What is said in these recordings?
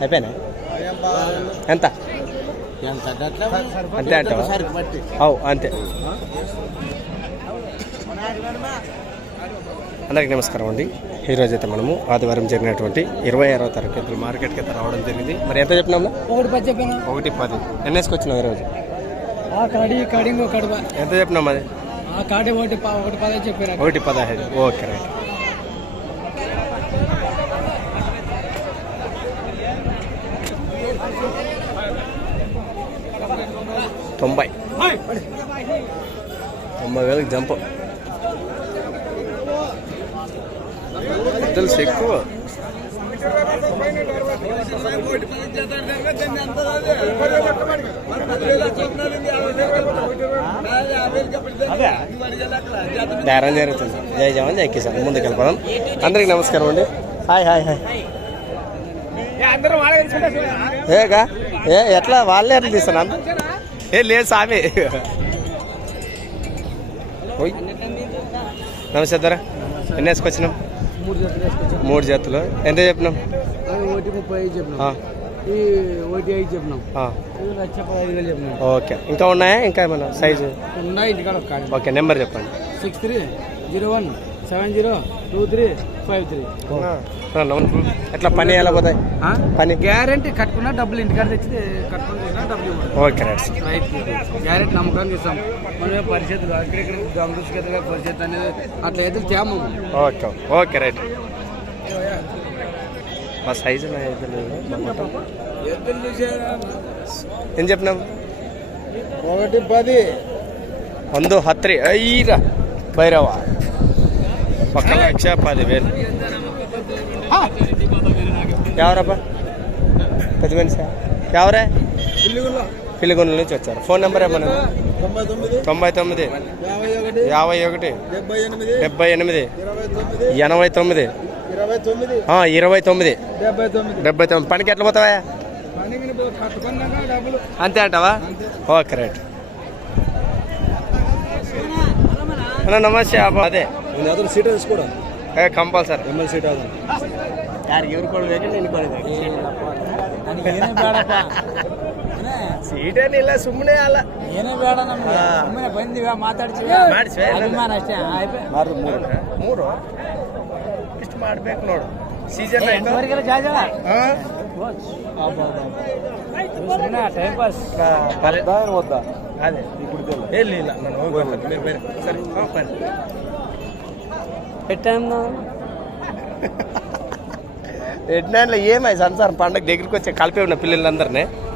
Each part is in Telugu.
అయిపోయినా? ఎంత? అంతే అంటావా? అవు అంతే. అందరికీ నమస్కారం అండి. ఈరోజు అయితే మనము ఆదివారం జరిగినటువంటి ఇరవై ఆరో తరగతి మార్కెట్కి అయితే రావడం జరిగింది. మరి ఎంత చెప్పినాము ఒకటి పది చెప్పాను? ఒకటి పది. ఎన్ఎస్కి వచ్చినావు ఈరోజు ఎంత చెప్పినాం అది చెప్పారు. ఒకటి పదహైదు. Okay right. తొంభై తొంభై వేలకు జంప్ తెలుసు ఎక్కువ బేరం జరుగుతుంది జై జవాన్ జై కిసాన్ ముందుకు వెళ్ళిపోదాం అందరికి నమస్కారం అండి హాయ్ హాయ్ హాయ్ ఏగా ఏ ఎట్లా వాళ్ళే ఎట్లా తీస్తున్నా ఏ లేదు సామి. నమస్తే ధర ఎన్ని వేసుకొచ్చినాం మూడు జతలు. ఎంత చెప్పినాం? ఓకే. ఇంకా ఉన్నాయా? ఇంకా ఏమైనా సైజు ఓకే నెంబర్ చెప్పండి. Six three zero one seven zero two three five three. ఎట్లా పని ఎలా పోతాయి పని గ్యారెంటీ కట్టుకున్నా డబ్బులు ఇంటికాడ తెచ్చి కట్టుకుని తిన్నా డబ్బులు ఇవ్వాలి ఓకే రైట్ రైట్ డైరెక్ట్ నమ్మకానికి ఇస్తాం మనమే పరిషత్ అక్కడిక్కడ గంగుస్కృతంగా అనేది అట్లా అయితే తేము ఓకే ఓకే రైట్ మా సైజు ఏం చెప్పినావు? ఒకటి పది. వంద హత్రి అయ్యిరా భైరవ. ఒక్క లక్ష పదివేలు. ఎవరబ్బా? పదివేలు సార్. ఎవరే? పిల్లిగొండల నుంచి వచ్చారు ఫోన్ నెంబర్ ఏమన్నా తొంభై తొమ్మిది తొంభై తొమ్మిది యాభై ఒకటి యాభై ఒకటి డెబ్బై ఎనిమిది డెబ్బై ఎనిమిది ఇరవై తొమ్మిది ఎనభై తొమ్మిది ఇరవై తొమ్మిది ఆ, ఇరవై తొమ్మిది డెబ్బై తొమ్మిది డెబ్బై తొమ్మిది పనికి ఎట్లా పోతావా పనికి కట్టుకున్నాక డబ్బులు అంతే అంటావా ఓకే రైట్ అన్న నమస్తే అబ్బా అదే అతను సీట్ తీసుకోవడం ఏ కంపల్సరీ ఎమ్మెల్యే సీట్ అతను ಯಾರು ಇವ್ರು ಕೊಡ್ಬೇಕು ನೀನು ಕೊಡ್ಬೇಕು ಸೀಟೇನಿಲ್ಲ ಸುಮ್ಮನೆ ಅಲ್ಲ ಏನೇ ಬೇಡ ನಮ್ಗೆ ಹಾ. ಸುಮ್ಮನೆ ಬಂದಿವ ಮಾತಾಡ್ತೀವಿ ಮಾಡಿಸ್ವೆ ಅಭಿಮಾನ ಅಷ್ಟೇ ಆಯ್ತು ಮೂರು ಇಷ್ಟು ಮಾಡ್ಬೇಕು ನೋಡು ಸೀಸನ್ ಎಂಟುವರೆಗೆಲ್ಲ ಜಾಜ ಸುಮ್ಮನೆ ಟೈಮ್ ಪಾಸ್ ಅದೇ ಎಲ್ಲಿ ಇಲ್ಲ ನಾನು ಹೋಗ್ಬೇಕು ಬೇರೆ ಬೇರೆ ಸರಿ ಹಾಂ ಬರ್ರಿ ఎట్ టైం ఎడ్నాన్లో ఏమై సంసారం పండగ దగ్గరికి వచ్చి కలిపి ఉన్న పిల్లలందరినీ అది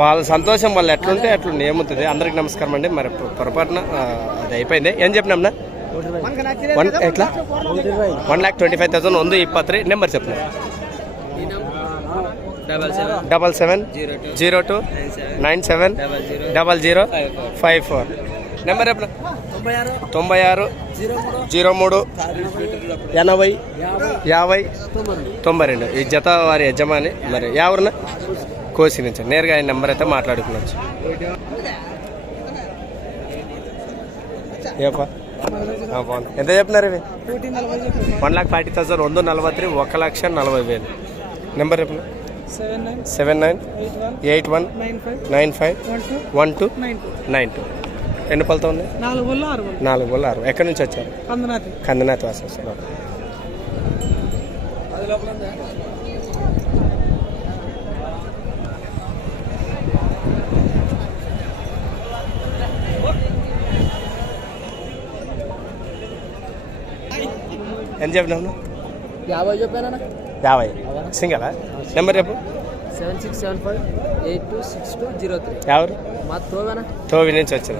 వాళ్ళ సంతోషం వాళ్ళు ఎట్లుంటే అట్లుండి ఏముంటుంది? అందరికి నమస్కారం అండి. మరి పొరపాటున అది అయిపోయింది. ఏం చెప్పినాంనా వన్ ఎట్లా? One lakh twenty five thousand ఉంది ఇప్పత్రి నెంబర్ చెప్పిన double seven. Zero two. Nine seven double zero. Five four. Number చెప్పిన తొంభై ఆరు? జీరో మూడు? ఎనభై? యాభై. తొంభై రెండు. ఈ జత వారి యజమాని మరి ఎవరిన కోసి నుంచి నేరుగా ఆయన నెంబర్ అయితే మాట్లాడుకోవచ్చు. ఏపా? బాగుంది. ఎంత చెప్పినారు ఇవి? వన్ లాక్ ఫార్టీ థౌసండ్ ಒಂದು నలభై ఒక లక్ష నలభై వేలు. నెంబర్ చెప్పిన seven nine seven nine eight one nine five one two. Nine two. ఎన్ని పళ్ళతో ఉన్నాయి? నాలుగు వల్ల ఆరు నాలుగు వేల ఆరు ఎక్కడి నుంచి వచ్చారు? కందనాథి కందనాథ్ వాసు ఉందా? ఎంత చెప్పినావు యాభై చెప్పానా యాభై. సింగలా? నెంబర్ చెప్పు. Seven six seven five eight two six two zero three ఎవరు మా తోవేనా తోవి నుంచి వచ్చిన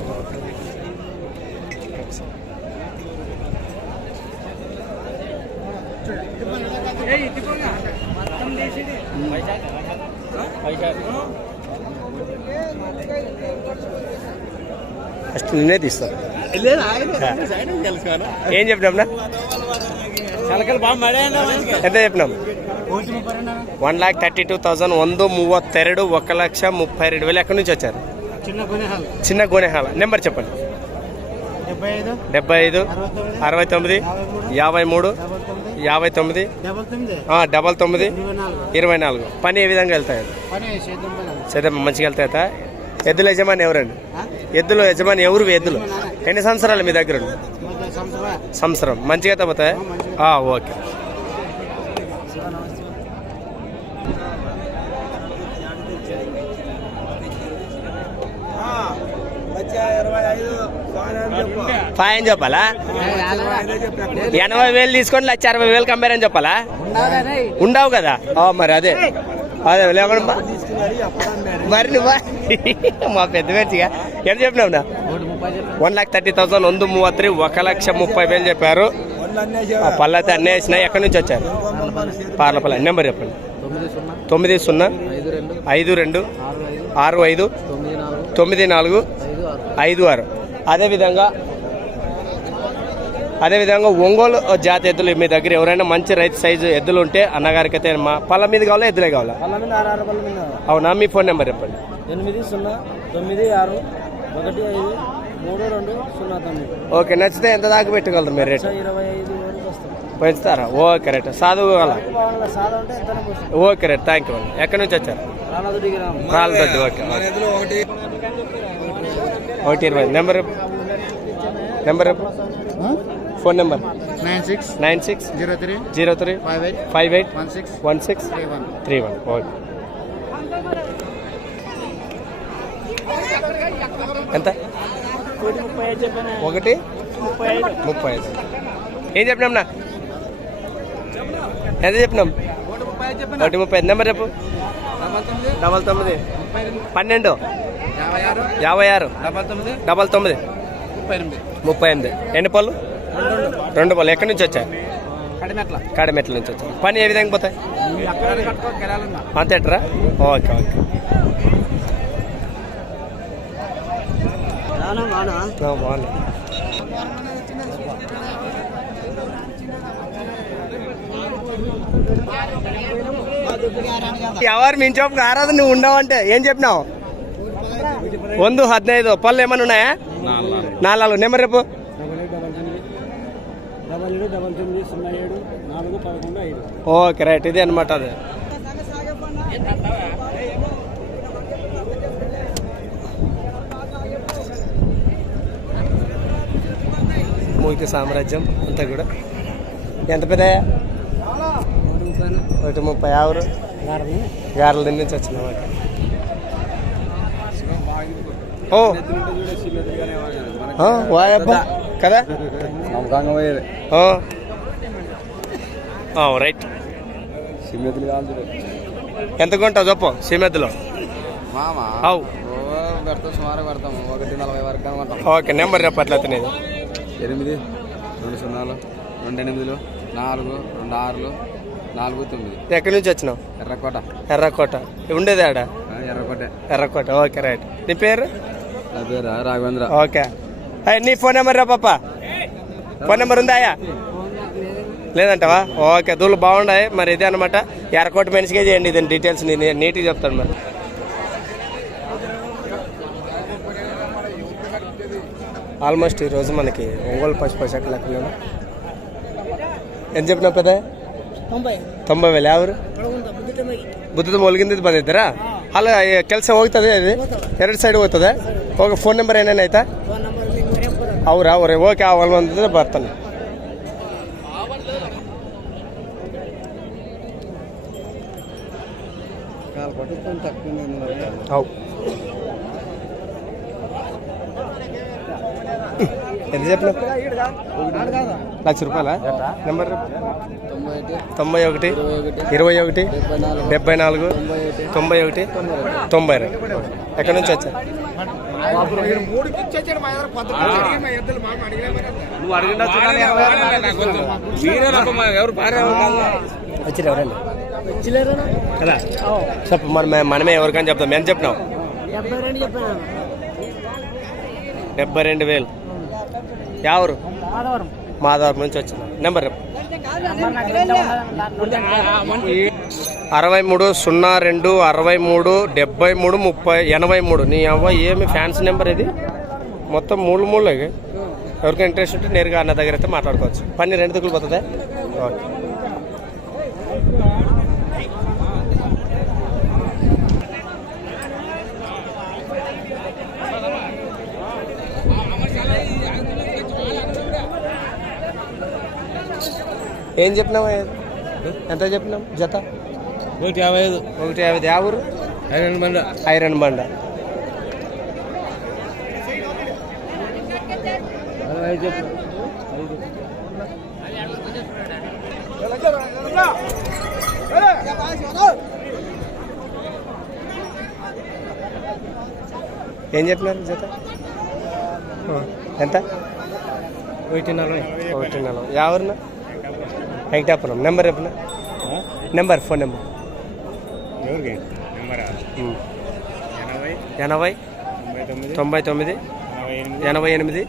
ఫస్ట్ నిన్నే తీస్తాను ఏం చెప్పినాం చలకలు బాగా మడాయండి ఎంత చెప్పినాం కోటి ముప్పై రెండు one lakh thirty two thousand ಒಂದು ಮೂವತ್ತೆರಡು ఒక లక్ష ముప్పై రెండు వేలు ఎక్కడి నుంచి వచ్చారు చిన్న కొనేహాలు చిన్న గోనెహాల నెంబర్ చెప్పండి డెబ్బై డెబ్బై ఐదు డెబ్బై ఐదు అరవై తొమ్మిది అరవై తొమ్మిది యాభై మూడు యాభై మూడు డబల్ తొమ్మిది యాభై తొమ్మిది డబల్ తొమ్మిది ఆ, డబల్ తొమ్మిది ఇరవై నాలుగు ఇరవై నాలుగు పని ఏ విధంగా వెళ్తాయి పని సేద్యం పని సరే మంచిగా వెళ్తాయా ఎద్దుల యజమాని ఎవరండి ఎద్దుల యజమాని ఎవరు ఎద్దులు ఎన్ని సంవత్సరాలు మీ దగ్గర ఉండి? సంవత్సరం సంవత్సరం మంచిగా తగ్గుతాయా ఆ, ఓకే ఫైవ్ అని చెప్పాలా? ఎనభై వేలు తీసుకొని లక్ష అరవై వేలు కంపేర్ అని చెప్పాలా? ఉండవు కదా? మరి అదే. అదే లేవడం మరి నువ్వు? మా పెద్ద మంచిగా ఎంత చెప్పినావు నా వన్ లాక్ థర్టీ థౌసండ్ వంద మూవత్రి ఒక లక్ష ముప్పై వేలు చెప్పారు. పళ్ళైతే అన్నీ వేసినా ఎక్కడి నుంచి వచ్చారు? పార్లపల్లి. నెంబర్ చెప్పండి. తొమ్మిది సున్నా ఐదు రెండు ఆరు ఐదు తొమ్మిది నాలుగు ఐదు ఆరు. అదేవిధంగా అదేవిధంగా ఒంగోలు జాతి ఎద్దులు మీ దగ్గర ఎవరైనా మంచి రైతు సైజు ఎద్దులు ఉంటే అన్నగారికి అయితే మా పళ్ళ మీద కావాలా ఎద్దులే కావాలా? అవునా? మీ ఫోన్ నెంబర్ చెప్పండి. ఎనిమిది సున్నా తొమ్మిది ఆరు ఒకటి ఐదు మూడు రెండు సున్నా తొమ్మిది. ఓకే నచ్చితే ఎంత దాకా పెట్టగలరు మీరు రేట్? ఇరవై ఐదు పెంచుతారా? Okay right. సాధువు గల ఓకే రైట్. థ్యాంక్ యూ అండి. ఎక్కడి నుంచి వచ్చారు? రానదుడి గ్రామం. రాళ్ళదొడ్డి ఓకే ఒకటి ఇరవై. Number number phone number nine six nine six zero three zero three five eight five eight one six one six three one three one okay ఎంత? ఒకటి ముప్పై ఐదు. ఏం చెప్పినాం నా ఎంత చెప్పినాం? ఒకటి ముప్పై ఐదు. నెంబర్ చెప్పు. డబల్ తొమ్మిది. పన్నెండు. యాభై ఆరు? డబల్ తొమ్మిది? ముప్పై ఎనిమిది. ఎన్ని పళ్ళు? రెండు పళ్ళు. ఎక్కడి నుంచి వచ్చాయి? కడిమెట్ల. కాడమెట్ల నుంచి వచ్చాయి. పని ఏ విధంగా పోతాయి? అక్కడ కట్టుకో కెరాలన్నా అంతేట్రా ఓకే ఓకే. ఎవరు మేము చెప్పు ఆరాధ నువ్వు ఉండవంటే. ఏం చెప్పినావు? ಒಂದು ಹದಿನೈದು పళ్ళు ఏమైనా ఉన్నాయా నాలుగు నెంబర్ రేపు డబల్ ఏడు డబల్ తొమ్మిది సున్నా ఏడు నాలుగు పదకొండు ఐదు ఓకే రైట్ ఇది అనమాట అది మూకి సామ్రాజ్యం అంతా కూడా ఎంత పెద్ద ఒకటి ముప్పై ఆరు గారెల దీని నుంచి వచ్చిన ఓకే ఓ. ఆ, వాయబ్బా కదా. ఆ, రైట్ సిమ్మెతులు కాదు ఎంత కొంటావు చెప్పు మామ? అవు. ఓ పెడతాం సుమారు పెడతాం. ఒకటి నలభై వరకు అనుకుంటాం ఓకే నెంబర్ చెప్పట్లే తినేది. ఎనిమిది రెండు సున్నాలు రెండు ఎనిమిదిలు నాలుగు రెండు ఆరులు నాలుగు తొమ్మిది. ఎక్కడి నుంచి వచ్చినావు? ఎర్రకోట. ఎర్రకోట. ఉండేది ఆడ? ఎర్రకోటే. ఎర్రకోట ఓకే రైట్ నీ పేరు? పేరు రాఘవేంద్ర ఓకే అయ్య, నీ ఫోన్ నెంబర్ రా పాప ఫోన్ నెంబర్ ఉందాయా లేదంటవా ఓకే దూళ్ళు బాగున్నాయి మరి ఇదే అనమాట ఎర్రకోట మనిషికే చేయండి దీని డీటెయిల్స్ నేను నీట్గా చెప్తాను మరి ఆల్మోస్ట్ ఈరోజు మనకి ఒంగోలు పశు పోషక లెక్కలు ఎంత చెప్పినా పెద్ద తొంభై తొంభై వేలు ఎవరు ಬುದ್ಧದ ಮಲಗಿಂದ ಬಂದಿದ್ದೀರಾ ಅಲ್ಲ ಕೆಲಸ ಹೋಗ್ತದೆ ಅದು ಎರಡು ಸೈಡ್ ಹೋಗ್ತದೆ ಹೋಗಿ ಫೋನ್ ನಂಬರ್ ಏನೇನು ಆಯ್ತಾ ಅವ್ರಾ ಅವ್ರೆ ಓಕೆ ಅವಲ್ ಬಂದಿದ್ರೆ ಬರ್ತಾನೆ అవు ఎంత చెప్పిన లక్ష రూపాయల నెంబర్ తొంభై ఒకటి తొంభై ఒకటి ఇరవై ఇరవై ఒకటి ఒకటి డెబ్బై నాలుగు డెబ్బై నాలుగు తొంభై ఒకటి తొంభై ఒకటి తొంభై రెండు ఎక్కడి నుంచి వచ్చా ఎవరు భార్య వచ్చిరు ఎవరండి కదా చెప్పు మన మనమే ఎవరికని చెప్తాం ఎంత చెప్పినావు డెబ్బై రెండు చెప్పాను డెబ్బై రెండు వేలు ఎవరు మాధవరం నుంచి వచ్చిన నెంబర్ చెప్పు అరవై మూడు సున్నా రెండు అరవై మూడు డెబ్బై మూడు ముప్పై ఎనభై మూడు. నీ అవ్వ ఏమి ఫ్యాన్స్ నెంబర్ ఇది? మొత్తం మూడు మూడు ఎవరికి ఇంట్రెస్ట్ ఉంటే నేరుగా అన్న దగ్గర అయితే మాట్లాడుకోవచ్చు. పని రెండు దిక్కులు పోతుంది? ఓకే. ఏం చెప్పినావు? ఎంత చెప్పినాం జత? నూట యాభై ఐదు. ఒకటి యాభై ఊరు? ఐరన్ బండ ఐరన్ బండ ఐదు ఏం చెప్పినారు జత? ఎంత? ఒకటి నలభై. ఒకటి నలభై. యా ఊరునా? వెంకటాపురం. నెంబర్ చెప్పిన? Number phone number. ఎవరికి. ఎనభై తొంభై తొమ్మిది ఎనభై ఎనిమిది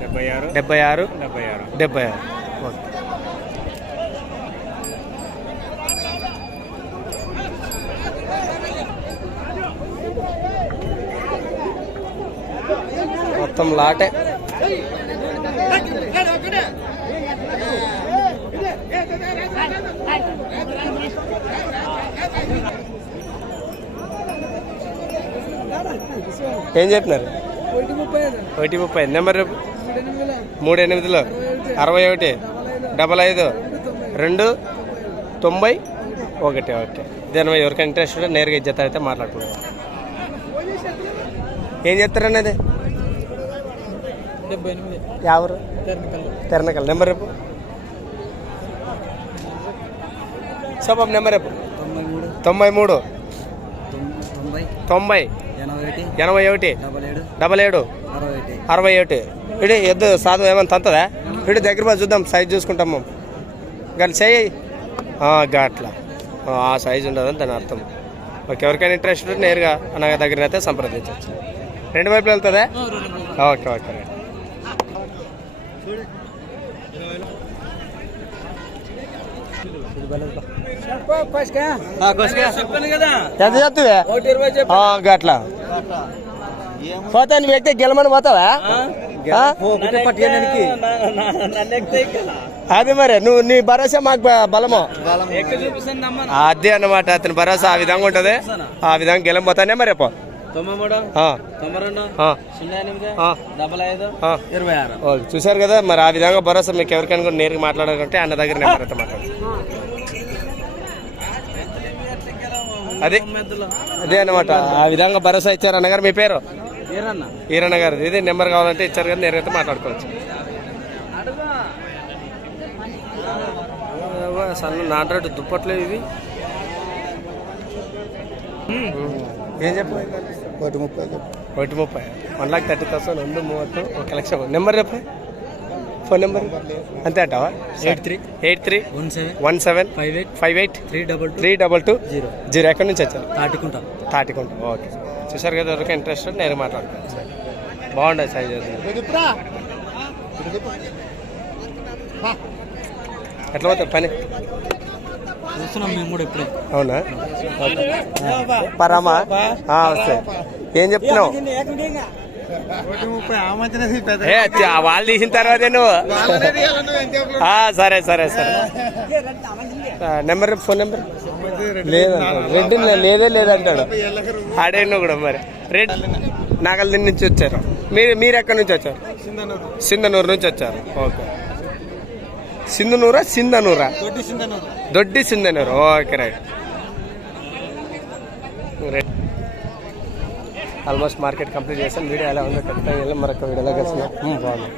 డెబ్బై ఆరు డెబ్బై ఆరు డెబ్బై ఆరు. డెబ్బై ఆరు. ఓకే. మొత్తం లాటే. ఏం చెప్పినారు? ఒకటి ముప్పై నెంబర్. మూడు ఎనిమిదిలో. అరవై ఒకటి. డబల్ ఐదు. రెండు. తొంభై. ఒకటి ఓకే దేని ఎవరికి ఇంట్రెస్ట్ ఉంటే నేరుగా ఇజ్జత అయితే మాట్లాడుకుంటాం ఏం చెప్తారన్నది? డెబ్బై ఎనిమిది. ఎవరు? తెరనకల్. నెంబర్ రేపు సోపం నెంబర్ రేపు తొంభై మూడు. తొంభై. ఎనభై ఒకటి. డబల్ ఏడు. అరవై ఒకటి. ఇడి ఎద్దు సాధు ఏమైనా తంతదా? ఇడి దగ్గర పోయి చూద్దాం సైజ్ చూసుకుంటాం మేము గట్ల చేయి గట్ల. ఆ సైజ్ ఉండదని దాని అర్థం. ఓకే ఎవరికైనా ఇంట్రెస్ట్ ఉంటే నేరుగా అన్న దగ్గర అయితే సంప్రదించవచ్చు. రెండు వైపులు వెళ్తుందా? Okay okay right. చెప్పాను కదా. ఎంత ఒకటి ఇరవై చెప్పు గట్ల పోతా నువ్వు ఎక్కితే గెలమని పోతావా అది మరి నువ్వు నీ భరోసా మాకు బలము. అదే అన్నమాట అతని భరోసా ఆ విధంగా ఉంటది. ఆ విధంగా గెలం పోతానే మరి రేపు చూశారు కదా మరి ఆ విధంగా భరోసా మీకు ఎవరికైనా కూడా నేరుగా మాట్లాడాలంటే అన్న దగ్గర నెంబర్ అదే. అదే అన్నమాట. ఆ విధంగా భరోసా ఇచ్చారు అన్నగారు. మీ పేరు? ఈరన్న. గారు ఇదే నెంబర్ కావాలంటే ఇచ్చారు కదా నేరుగా అయితే మాట్లాడుకోవచ్చు. సన్న నాటు దుప్పట్లు ఇవి. ఏం చెప్పు? ఒకటి ముప్పై ఒకటి ముప్పై వన్ లాక్ థర్టీ థౌసండ్ రెండు మూవತ್ತು ఒక లక్ష. నెంబర్ చెప్పు. Phone number? అంతే అంటావా? Eight three. Eight three. One seven. One seven. Five eight. Five eight. Three double three double two. Zero. Zero. ఎక్కడి నుంచి వచ్చారు? తాటికుంటా. తాటికుంట. ఓకే. చూసారు కదా ఎవరికి ఇంట్రెస్ట్ నేను మాట్లాడుకోవచ్చు బాగుండదు సైజ్ ఎట్లా పోతుంది పని? చూస్తున్నాం మేము కూడా ఇప్పుడే. అవునా? పరామా? ఆ, వస్తాయి. ఏం చెప్తున్నావు? ఏ వాళ్ళు తీసిన తర్వాతే నువ్వు. ఆ, సరే సరే సరే. Number phone number? లేదంటాడు రెడ్ లేదే లేదంటాడు. ఆడే నువ్వు కూడా మరి. రెడ్ నాగల్దిన్ నుంచి వచ్చారు. మీరు మీరు ఎక్కడి నుంచి వచ్చారు? సింధనూరు. నుంచి వచ్చారు. ఓకే. సింధనూరా సింధనూరా? దొడ్డి Sindhanur. Okay right. Right almost market complete చేసాం. వీడియో ఎలా ఉందో కరెక్ట్గా వెళ్ళి మరొక వీడియోలో కలిసినాం బాగుంది.